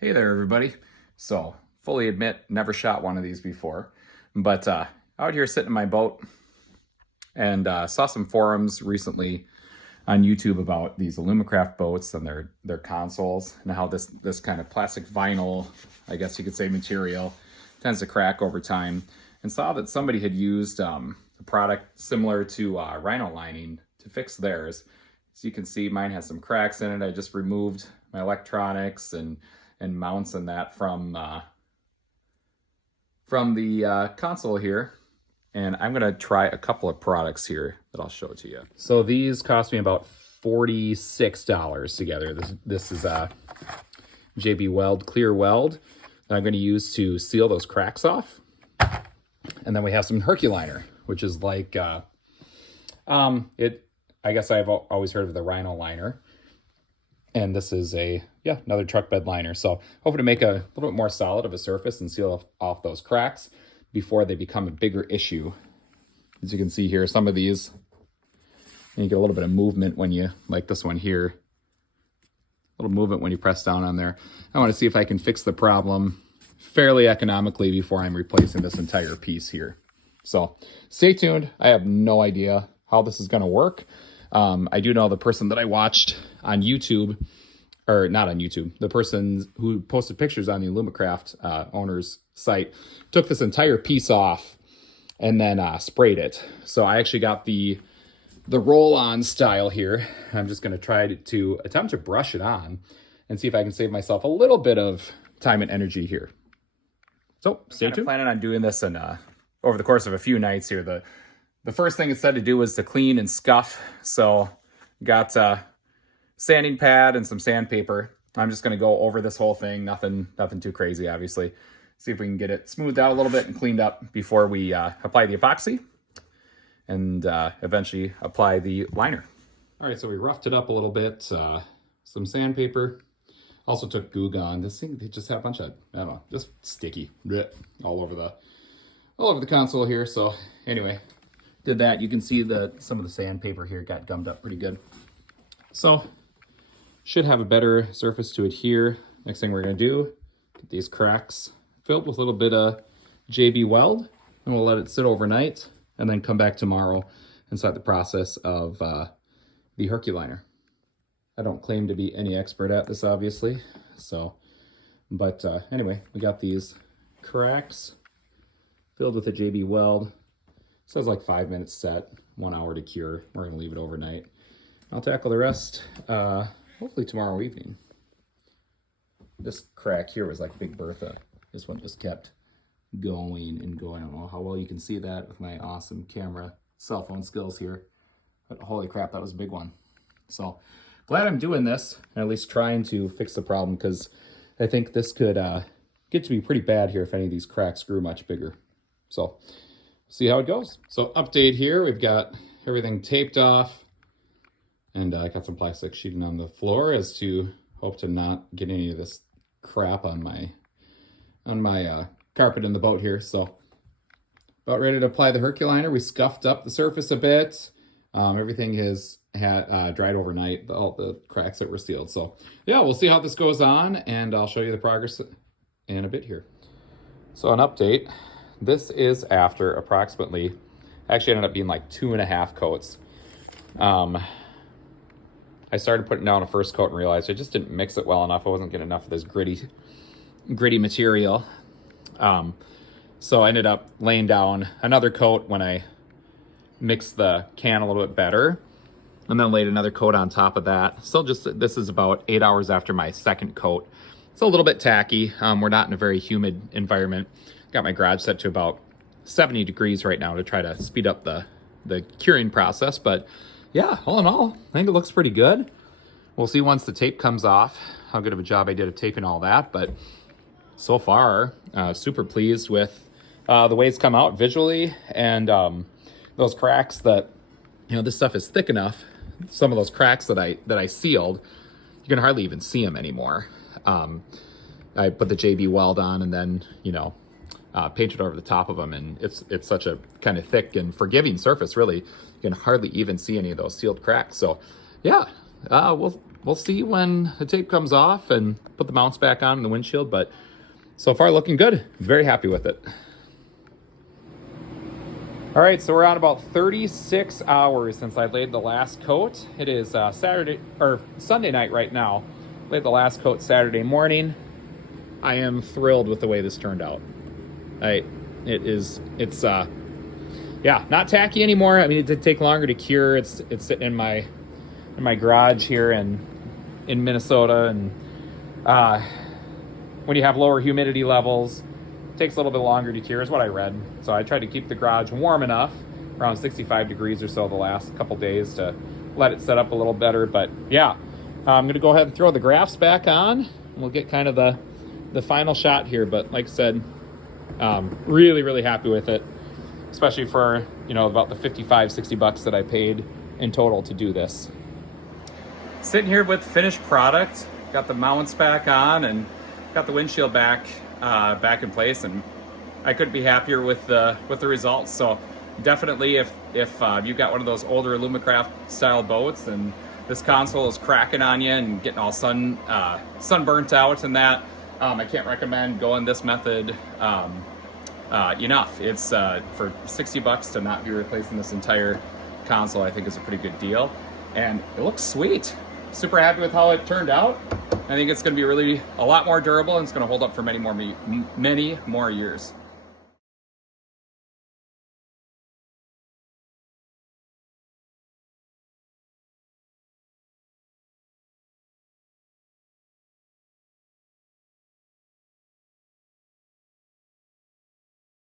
Hey there, everybody. So, fully admit, never shot one of these before, but out here sitting in my boat and saw some forums recently on YouTube about these Alumacraft boats and their consoles and how this kind of plastic vinyl, I guess you could say, material tends to crack over time, and saw that somebody had used a product similar to rhino lining to fix theirs. So you can see mine has some cracks in it. I just removed my electronics and mounts and that from the console here. And I'm gonna try a couple of products here that I'll show to you. So these cost me about $46 together. This is JB Weld Clear Weld that I'm gonna use to seal those cracks off. And then we have some Herculiner, which is like, I guess I've always heard of the Rhino liner. And this is another truck bed liner. So hoping to make a little bit more solid of a surface and seal off those cracks before they become a bigger issue. As you can see here, some of these, you get a little bit of movement when you, like this one here, a little movement when you press down on there. I want to see if I can fix the problem fairly economically before I'm replacing this entire piece here. So stay tuned. I have no idea how this is going to work. I do know the person that I watched on YouTube, or not on YouTube, the person who posted pictures on the Alumacraft owner's site, took this entire piece off and then sprayed it. So I actually got the roll-on style here. I'm just going to try to attempt to brush it on and see if I can save myself a little bit of time and energy here. So stay tuned. I'm planning on doing this in, over the course of a few nights here. The first thing it said to do was to clean and scuff. So got a sanding pad and some sandpaper. I'm just going to go over this whole thing. Nothing too crazy, obviously. See if we can get it smoothed out a little bit and cleaned up before we apply the epoxy and eventually apply the liner. All right, so we roughed it up a little bit. Some sandpaper. Also took Goo Gone. This thing, they just had a bunch of, I don't know, just sticky all over the console here. So anyway, did that. You can see that some of the sandpaper here got gummed up pretty good. So should have a better surface to adhere. Next thing we're gonna do, get these cracks filled with a little bit of JB Weld, and we'll let it sit overnight and then come back tomorrow and start the process of the Herculiner. I don't claim to be any expert at this, obviously. So, but anyway, we got these cracks filled with a JB Weld. Says like 5 minutes set, 1 hour to cure. We're gonna leave it overnight. I'll tackle the rest hopefully tomorrow evening. This crack here was like Big Bertha. This one just kept going and going. I don't know how well you can see that with my awesome camera cell phone skills here, but holy crap, that was a big one. So glad I'm doing this, and at least trying to fix the problem, because I think this could get to be pretty bad here if any of these cracks grew much bigger. So see how it goes. So update here, we've got everything taped off, and I got some plastic sheeting on the floor as to hope to not get any of this crap on my carpet in the boat here. So about ready to apply the Herculiner. We scuffed up the surface a bit. Everything has dried overnight, all the cracks that were sealed. So yeah, we'll see how this goes on, and I'll show you the progress in a bit here. So an update. This is after approximately, actually ended up being like 2.5 coats. I started putting down a first coat and realized I just didn't mix it well enough. I wasn't getting enough of this gritty material. So I ended up laying down another coat when I mixed the can a little bit better, and then laid another coat on top of that. Still just, this is about 8 hours after my second coat. It's a little bit tacky. We're not in a very humid environment. Got my garage set to about 70 degrees right now to try to speed up the curing process. But yeah, all in all, I think it looks pretty good. We'll see once the tape comes off how good of a job I did of taping all that. But so far, super pleased with the way it's come out visually, and those cracks that, you know, this stuff is thick enough. Some of those cracks that I sealed, you can hardly even see them anymore. I put the JB Weld on and then, you know, painted over the top of them, and it's such a kind of thick and forgiving surface, really. You can hardly even see any of those sealed cracks. So yeah, we'll we'll see when the tape comes off and put the mounts back on in the windshield, but so far looking good. Very happy with it. All right, so we're on about 36 hours since I laid the last coat. It is Sunday night right now. Laid the last coat Saturday morning. I am thrilled with the way this turned out. It's not tacky anymore. I mean, it did take longer to cure. It's sitting in my garage here in Minnesota, and when you have lower humidity levels, it takes a little bit longer to cure is what I read. So I tried to keep the garage warm enough, around 65 degrees or so the last couple days, to let it set up a little better. But yeah, I'm gonna go ahead and throw the grafts back on. We'll get kind of the final shot here, but like I said, really, really happy with it, especially for, about the 55, 60 bucks that I paid in total to do this. Sitting here with finished product, got the mounts back on and got the windshield back in place, and I couldn't be happier with the results. So definitely, if you've got one of those older Alumacraft style boats and this console is cracking on you and getting all sunburnt out and that, I can't recommend going this method enough. It's for 60 bucks to not be replacing this entire console, I think is a pretty good deal, and it looks sweet. Super happy with how it turned out. I think it's going to be a lot more durable, and it's going to hold up for many more years.